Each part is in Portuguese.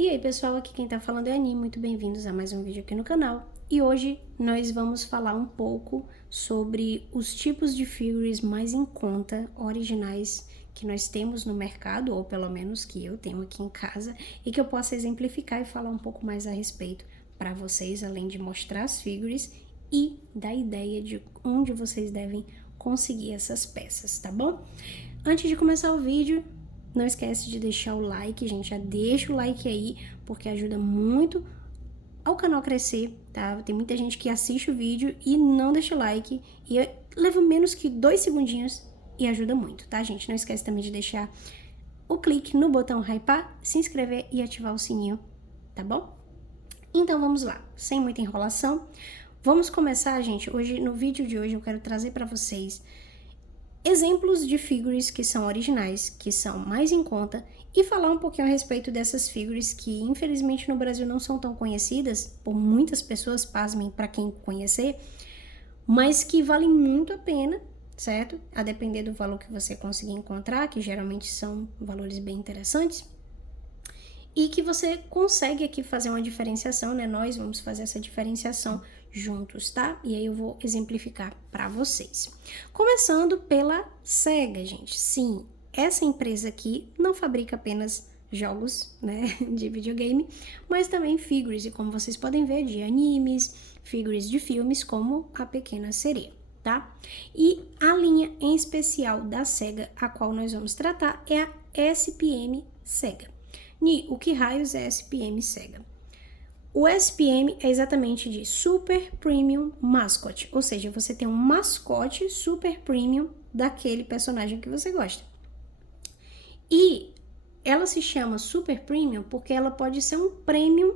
E aí pessoal, aqui quem tá falando é a Ani, muito bem-vindos a mais um vídeo aqui no canal. E hoje nós vamos falar um pouco sobre os tipos de figures mais em conta, originais, que nós temos no mercado, ou pelo menos que eu tenho aqui em casa, e que eu possa exemplificar e falar um pouco mais a respeito para vocês, além de mostrar as figures e da ideia de onde vocês devem conseguir essas peças, tá bom? Antes de começar o vídeo, não esquece de deixar o like, gente, já deixa o like aí, porque ajuda muito ao canal crescer, tá? Tem muita gente que assiste o vídeo e não deixa o like, e leva menos que 2 segundinhos e ajuda muito, tá, gente? Não esquece também de deixar o clique no botão hypar, se inscrever e ativar o sininho, tá bom? Então vamos lá, sem muita enrolação. Vamos começar, gente. Hoje, no vídeo de hoje, eu quero trazer para vocês exemplos de figures que são originais, que são mais em conta, e falar um pouquinho a respeito dessas figures que infelizmente no Brasil não são tão conhecidas, por muitas pessoas, pasmem para quem conhecer, mas que valem muito a pena, certo? A depender do valor que você conseguir encontrar, que geralmente são valores bem interessantes, e que você consegue aqui fazer uma diferenciação, né? Nós vamos fazer essa diferenciação juntos, tá? E aí eu vou exemplificar para vocês. Começando pela SEGA, gente. Sim, essa empresa aqui não fabrica apenas jogos, né, de videogame, mas também figures, e como vocês podem ver, de animes, figures de filmes, como A Pequena Sereia, tá? E a linha em especial da SEGA, a qual nós vamos tratar, é a SPM SEGA. Ni, o que raios é SPM SEGA? O SPM é exatamente de Super Premium Mascot, ou seja, você tem um mascote Super Premium daquele personagem que você gosta. E ela se chama Super Premium porque ela pode ser um premium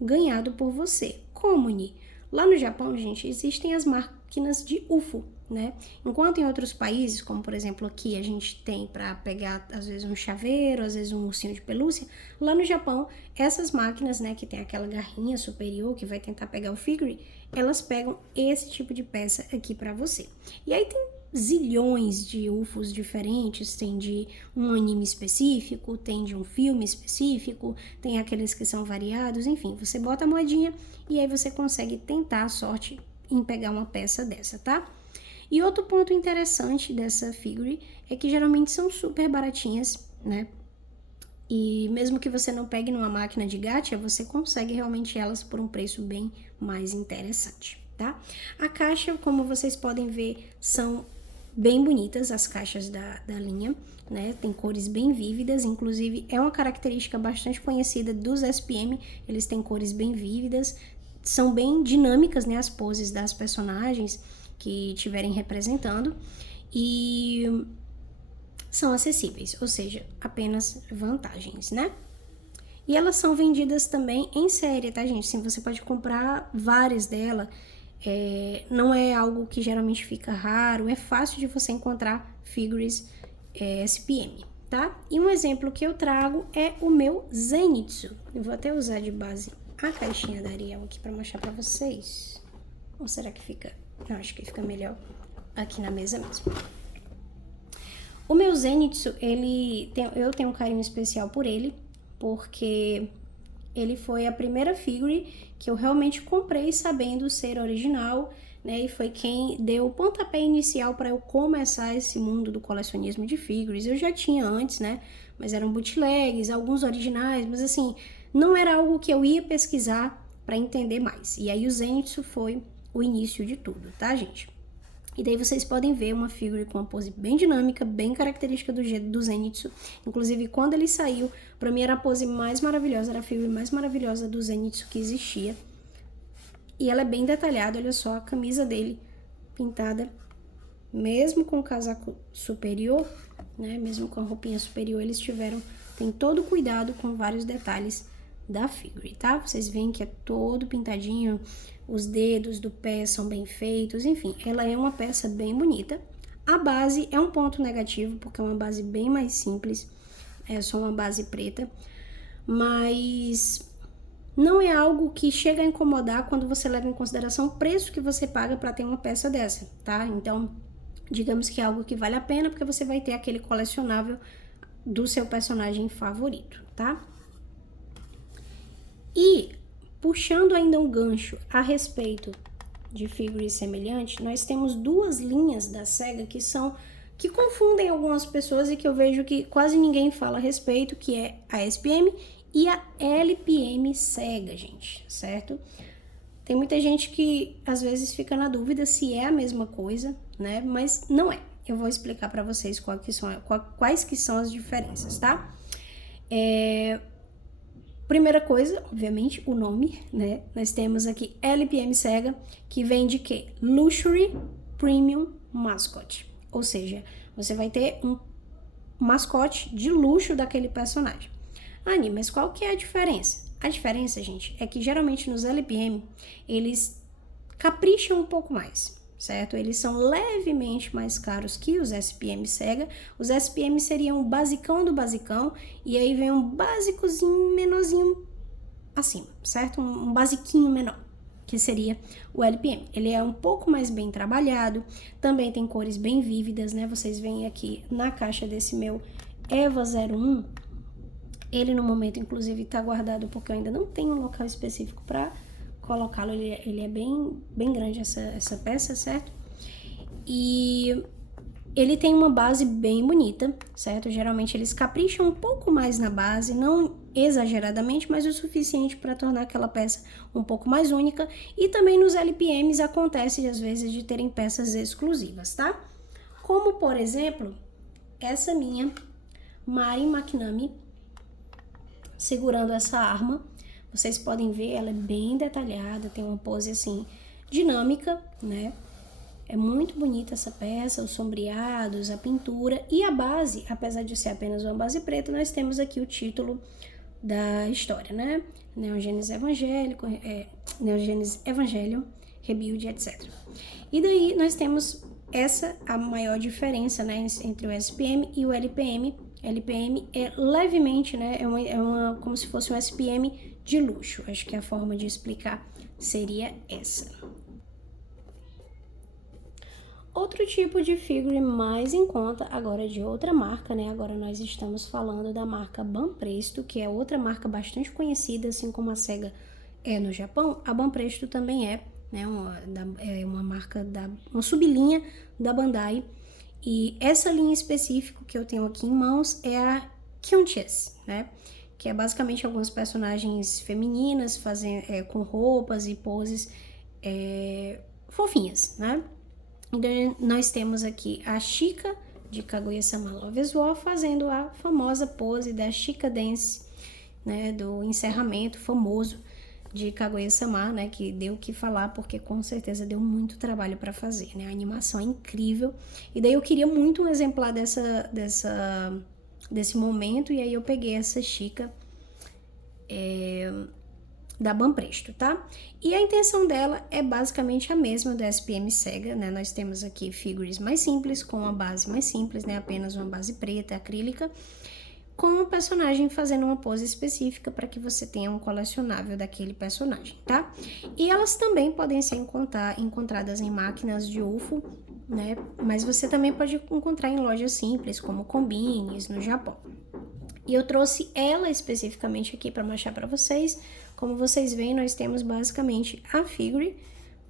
ganhado por você. Como, Ni? Lá no Japão, gente, existem as máquinas de UFO, né? Enquanto em outros países, como por exemplo aqui a gente tem para pegar às vezes um chaveiro, às vezes um ursinho de pelúcia, lá no Japão essas máquinas, né, que tem aquela garrinha superior que vai tentar pegar o figure, elas pegam esse tipo de peça aqui para você. E aí tem zilhões de UFOs diferentes, tem de um anime específico, tem de um filme específico, tem aqueles que são variados, enfim, você bota a moedinha e aí você consegue tentar a sorte em pegar uma peça dessa, tá? E outro ponto interessante dessa figure é que geralmente são super baratinhas, né? E mesmo que você não pegue numa máquina de gacha, você consegue realmente elas por um preço bem mais interessante, tá? A caixa, como vocês podem ver, são bem bonitas as caixas da linha, né? Tem cores bem vívidas, inclusive é uma característica bastante conhecida dos SPM, eles têm cores bem vívidas, são bem dinâmicas, né? As poses das personagens que estiverem representando e são acessíveis, ou seja, apenas vantagens, né? E elas são vendidas também em série, tá, gente? Sim, você pode comprar várias delas, não é algo que geralmente fica raro, é fácil de você encontrar figures SPM, tá? E um exemplo que eu trago é o meu Zenitsu. Eu vou até usar de base a caixinha da Ariel aqui para mostrar para vocês. Ou será que fica? Eu acho que fica melhor aqui na mesa mesmo. O meu Zenitsu, eu tenho um carinho especial por ele, porque ele foi a primeira figure que eu realmente comprei sabendo ser original, né? E foi quem deu o pontapé inicial para eu começar esse mundo do colecionismo de figures. Eu já tinha antes, né? Mas eram bootlegs, alguns originais, mas assim, não era algo que eu ia pesquisar para entender mais. E aí o Zenitsu foi o início de tudo, tá, gente? E daí vocês podem ver uma figure com uma pose bem dinâmica, bem característica do Zenitsu. Inclusive, quando ele saiu, pra mim era a pose mais maravilhosa, era a figure mais maravilhosa do Zenitsu que existia. E ela é bem detalhada, olha só, a camisa dele pintada, mesmo com o casaco superior, né, mesmo com a roupinha superior, tem todo o cuidado com vários detalhes da figure, tá? Vocês veem que é todo pintadinho, os dedos do pé são bem feitos, enfim, ela é uma peça bem bonita. A base é um ponto negativo, porque é uma base bem mais simples, é só uma base preta, mas não é algo que chega a incomodar quando você leva em consideração o preço que você paga para ter uma peça dessa, tá? Então, digamos que é algo que vale a pena, porque você vai ter aquele colecionável do seu personagem favorito, tá? E, puxando ainda um gancho a respeito de figures semelhantes, nós temos duas linhas da SEGA que confundem algumas pessoas e que eu vejo que quase ninguém fala a respeito, que é a SPM e a LPM SEGA, gente, certo? Tem muita gente que às vezes fica na dúvida se é a mesma coisa, né? Mas não é. Eu vou explicar para vocês quais que são as diferenças, tá? Primeira coisa, obviamente, o nome, né? Nós temos aqui LPM SEGA, que vem de quê? Luxury Premium Mascot. Ou seja, você vai ter um mascote de luxo daquele personagem. Anny, mas qual que é a diferença? A diferença, gente, é que geralmente nos LPM, eles capricham um pouco mais, certo? Eles são levemente mais caros que os SPM SEGA. Os SPM seriam o basicão do basicão, e aí vem um básicozinho menorzinho acima, certo? Um basiquinho menor, que seria o LPM. Ele é um pouco mais bem trabalhado, também tem cores bem vívidas, né? Vocês veem aqui na caixa desse meu EVA 01, ele no momento, inclusive, tá guardado porque eu ainda não tenho um local específico para colocá-lo. Ele é bem grande essa peça, certo? E ele tem uma base bem bonita, certo? Geralmente eles capricham um pouco mais na base, não exageradamente, mas o suficiente para tornar aquela peça um pouco mais única. E também nos LPMs acontece às vezes de terem peças exclusivas, tá? Como, por exemplo, essa minha Mari McNamee segurando essa arma. Vocês podem ver, ela é bem detalhada, tem uma pose assim dinâmica, né? É muito bonita essa peça, os sombreados, a pintura e a base, apesar de ser apenas uma base preta, nós temos aqui o título da história, né? Neon Genesis Evangelion, Rebuild, etc. E daí nós temos a maior diferença, né, entre o SPM e o LPM. LPM é levemente, né, como se fosse um SPM de luxo. Acho que a forma de explicar seria essa. Outro tipo de figure mais em conta, agora de outra marca, né? Agora nós estamos falando da marca Banpresto, que é outra marca bastante conhecida, assim como a SEGA é no Japão. A Banpresto também é, né, uma marca, uma sublinha da Bandai. E essa linha específica que eu tenho aqui em mãos é a Kyunchess, né? Que é basicamente algumas personagens femininas com roupas e poses fofinhas, né? Então, nós temos aqui a Chika, de Kaguya-sama Love is War, fazendo a famosa pose da Chika Dance, né? Do encerramento famoso de Kaguya-sama, né, que deu o que falar, porque com certeza deu muito trabalho para fazer, né, a animação é incrível, e daí eu queria muito um exemplar desse momento, e aí eu peguei essa Chika da Banpresto, tá? E a intenção dela é basicamente a mesma da SPM SEGA, né, nós temos aqui figures mais simples, com uma base mais simples, né, apenas uma base preta, acrílica, com o personagem fazendo uma pose específica para que você tenha um colecionável daquele personagem, tá? E elas também podem ser encontradas em máquinas de UFO, né? Mas você também pode encontrar em lojas simples, como Combines, no Japão. E eu trouxe ela especificamente aqui para mostrar para vocês. Como vocês veem, nós temos basicamente a figure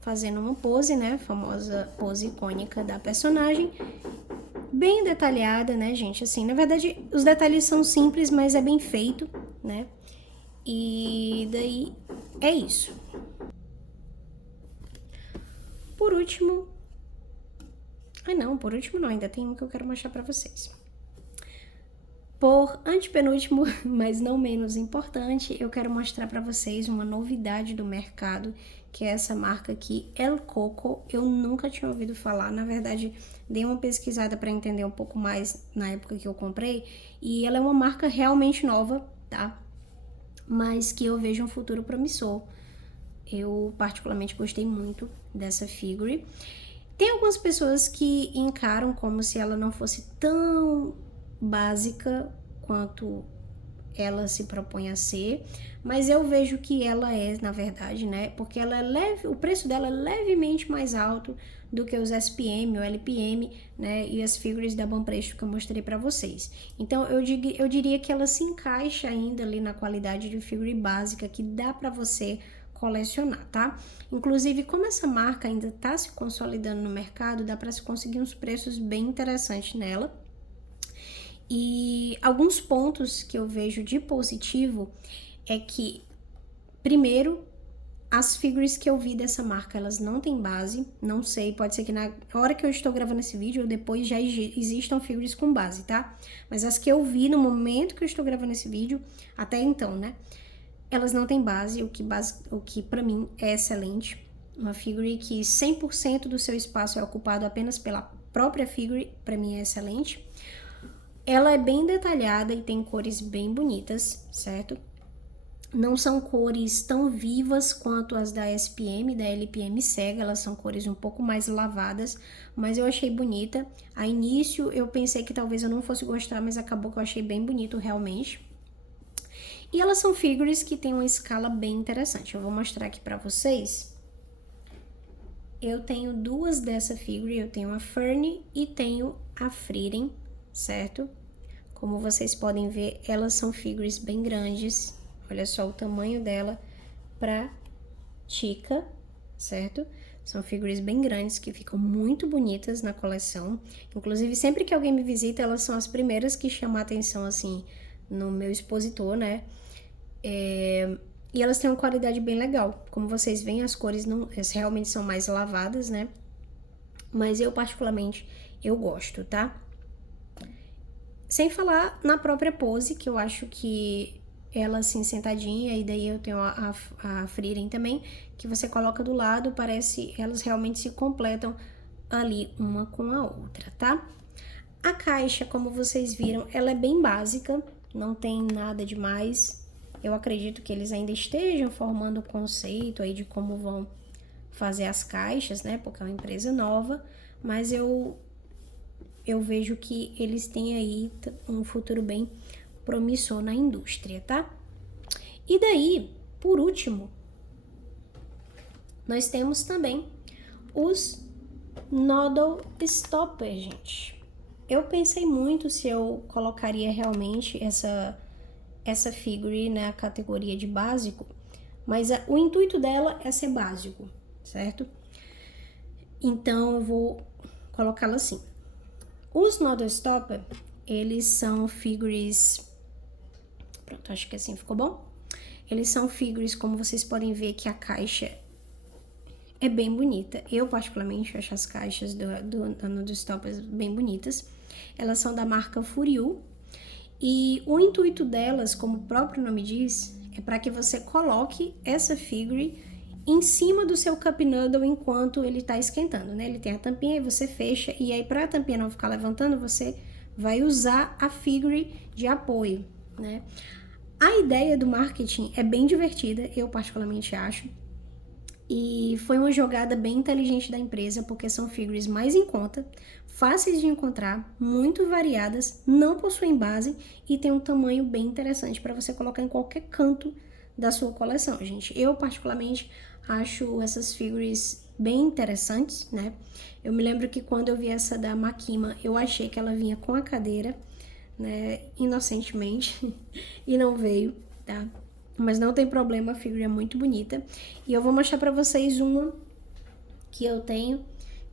fazendo uma pose, né? A famosa pose icônica da personagem. Bem detalhada, né, gente? Assim, na verdade, os detalhes são simples, mas é bem feito, né? E daí é isso. Por último... por último não, ainda tem um que eu quero mostrar pra vocês. Por antepenúltimo, mas não menos importante, eu quero mostrar pra vocês uma novidade do mercado, que é essa marca aqui, El Coco. Eu nunca tinha ouvido falar, na verdade, dei uma pesquisada para entender um pouco mais na época que eu comprei, e ela é uma marca realmente nova, tá? Mas que eu vejo um futuro promissor. Eu particularmente gostei muito dessa figure. Tem algumas pessoas que encaram como se ela não fosse tão básica quanto ela se propõe a ser, mas eu vejo que ela é, na verdade, né, porque ela é leve, o preço dela é levemente mais alto do que os SPM ou LPM, né, e as figures da Banpresto que eu mostrei para vocês. Então, eu diria que ela se encaixa ainda ali na qualidade de figure básica que dá para você colecionar, tá? Inclusive, como essa marca ainda está se consolidando no mercado, dá para se conseguir uns preços bem interessantes nela. E alguns pontos que eu vejo de positivo é que, primeiro, as figures que eu vi dessa marca, elas não têm base, não sei, pode ser que na hora que eu estou gravando esse vídeo, ou depois já existam figures com base, tá? Mas as que eu vi no momento que eu estou gravando esse vídeo, até então, né? Elas não têm base, o que pra mim é excelente. Uma figure que 100% do seu espaço é ocupado apenas pela própria figure, pra mim é excelente. Ela é bem detalhada e tem cores bem bonitas, certo? Não são cores tão vivas quanto as da SPM, da LPM Cega, elas são cores um pouco mais lavadas, mas eu achei bonita. A início eu pensei que talvez eu não fosse gostar, mas acabou que eu achei bem bonito realmente. E elas são figures que tem uma escala bem interessante. Eu vou mostrar aqui pra vocês. Eu tenho duas dessa figure, eu tenho a Fern e tenho a Frieren, certo? Como vocês podem ver, elas são figures bem grandes. Olha só o tamanho dela pra Chica, certo? São figures bem grandes que ficam muito bonitas na coleção. Inclusive, sempre que alguém me visita, elas são as primeiras que chamam a atenção, assim, no meu expositor, né? E elas têm uma qualidade bem legal. Como vocês veem, as cores realmente são mais lavadas, né? Mas eu, particularmente, eu gosto, tá? Sem falar na própria pose, que eu acho que ela assim sentadinha, e daí eu tenho a Frieren também, que você coloca do lado, parece, elas realmente se completam ali uma com a outra, tá? A caixa, como vocês viram, ela é bem básica, não tem nada demais. Eu acredito que eles ainda estejam formando o conceito aí de como vão fazer as caixas, né? Porque é uma empresa nova, mas eu vejo que eles têm aí um futuro bem promissor na indústria, tá? E daí, por último, nós temos também os Noddle Stopper, gente. Eu pensei muito se eu colocaria realmente essa figure na categoria de básico, mas o intuito dela é ser básico, certo? Então, eu vou colocá-la assim. Os Noddle Stopper, eles são figures... Pronto, acho que assim ficou bom. Eles são figures, como vocês podem ver, que a caixa é bem bonita. Eu, particularmente, acho as caixas do Noddle Stopper bem bonitas. Elas são da marca Furiu. E o intuito delas, como o próprio nome diz, é para que você coloque essa figure em cima do seu cup noodle enquanto ele está esquentando, né? Ele tem a tampinha e você fecha, e aí para a tampinha não ficar levantando, você vai usar a figure de apoio, né? A ideia do marketing é bem divertida, eu particularmente acho, e foi uma jogada bem inteligente da empresa, porque são figures mais em conta, fáceis de encontrar, muito variadas, não possuem base e tem um tamanho bem interessante para você colocar em qualquer canto da sua coleção, gente. Eu, particularmente, acho essas figures bem interessantes, né? Eu me lembro que quando eu vi essa da Makima, eu achei que ela vinha com a cadeira, né, inocentemente, e não veio, tá? Mas não tem problema, a figure é muito bonita. E eu vou mostrar pra vocês uma que eu tenho,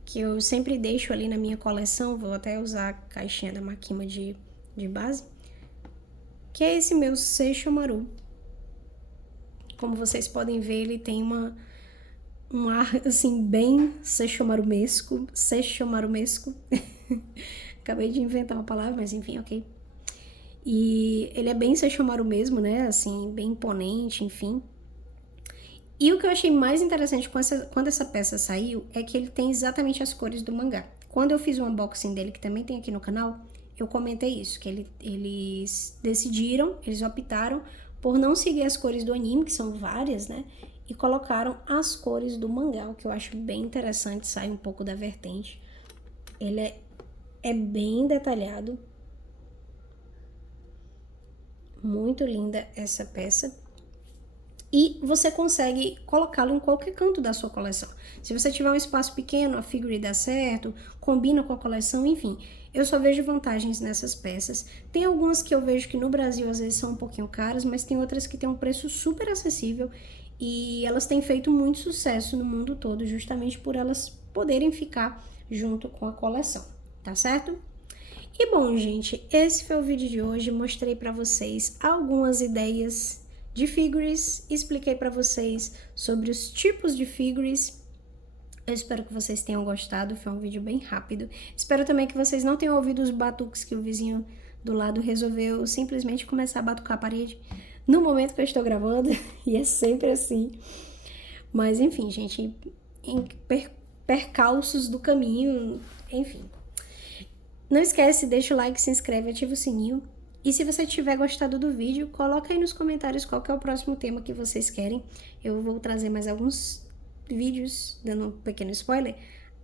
que eu sempre deixo ali na minha coleção, vou até usar a caixinha da Makima de base, que é esse meu Sesshomaru. Como vocês podem ver, ele tem um ar, assim, bem Sesshomarumesco. Acabei de inventar uma palavra, mas enfim, ok. E ele é bem Sesshomaru mesmo, né? Assim, bem imponente, enfim. E o que eu achei mais interessante quando essa peça saiu é que ele tem exatamente as cores do mangá. Quando eu fiz um unboxing dele, que também tem aqui no canal, eu comentei isso, que eles optaram por não seguir as cores do anime, que são várias, né? E colocaram as cores do mangá, o que eu acho bem interessante, sai um pouco da vertente. Ele é bem detalhado, muito linda essa peça. E você consegue colocá-lo em qualquer canto da sua coleção. Se você tiver um espaço pequeno, a figure dá certo, combina com a coleção, enfim. Eu só vejo vantagens nessas peças. Tem algumas que eu vejo que no Brasil às vezes são um pouquinho caras, mas tem outras que têm um preço super acessível e elas têm feito muito sucesso no mundo todo, justamente por elas poderem ficar junto com a coleção, tá certo? E bom, gente, esse foi o vídeo de hoje. Mostrei para vocês algumas ideias de figures, expliquei para vocês sobre os tipos de figures. Eu espero que vocês tenham gostado, foi um vídeo bem rápido. Espero também que vocês não tenham ouvido os batuques que o vizinho do lado resolveu simplesmente começar a batucar a parede no momento que eu estou gravando, e é sempre assim. Mas enfim, gente, percalços do caminho, enfim. Não esquece, deixa o like, se inscreve, ativa o sininho. E se você tiver gostado do vídeo, coloca aí nos comentários qual que é o próximo tema que vocês querem. Eu vou trazer mais alguns vídeos, dando um pequeno spoiler,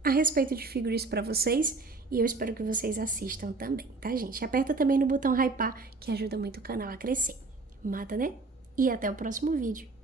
a respeito de figures para vocês. E eu espero que vocês assistam também, tá, gente? Aperta também no botão hypar, que ajuda muito o canal a crescer. Mata, né? E até o próximo vídeo.